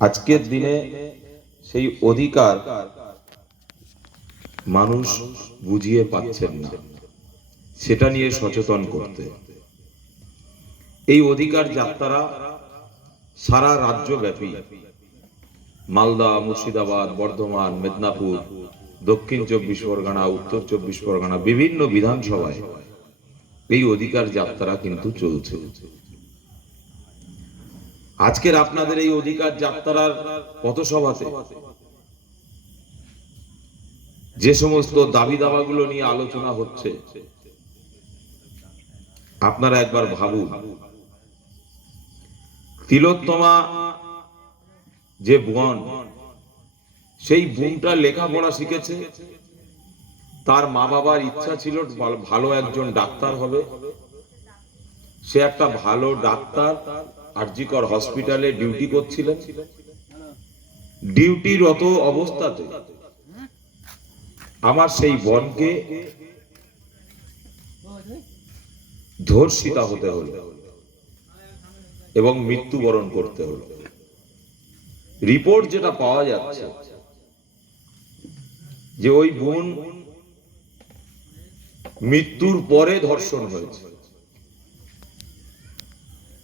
আজকের দিনে সেই অধিকার মানুষ বুঝিয়ে পাচ্ছেন না, সেটা নিয়ে সচেতন করতে এই অধিকার যাত্রারা সারা রাজ্যব্যাপী মালদা, মুর্শিদাবাদ, বর্ধমান, মেদিনীপুর, দক্ষিণ 24 পরগনা, উত্তর 24 পরগনা, বিভিন্ন বিধানসভায় এই অধিকার যাত্রা কিন্তু চলছে। আজকের আপনাদের এই অধিকার যাত্রার পথসভাতে যে সমস্ত দাবি দাবাগুলো নিয়ে আলোচনা হচ্ছে, আপনারা একবার ভাবুন, তিলোত্তমা যে বোন, সেই বোনটা লেখাপড়া শিখেছে, তার মা বাবার ইচ্ছা ছিল ভালো একজন ডাক্তার হবে। সে একটা ভালো ডাক্তার আরজিকর হসপিটালে ডিউটি করছিলেন। ডিউটিরত অবস্থাতে আমার সেই বোনকে ধর্ষিতা হতে হলো এবং মৃত্যুবরণ করতে হলো। রিপোর্ট যেটা পাওয়া যাচ্ছে যে ওই বোন মৃত্যুর পরে ধর্ষণ হয়েছে।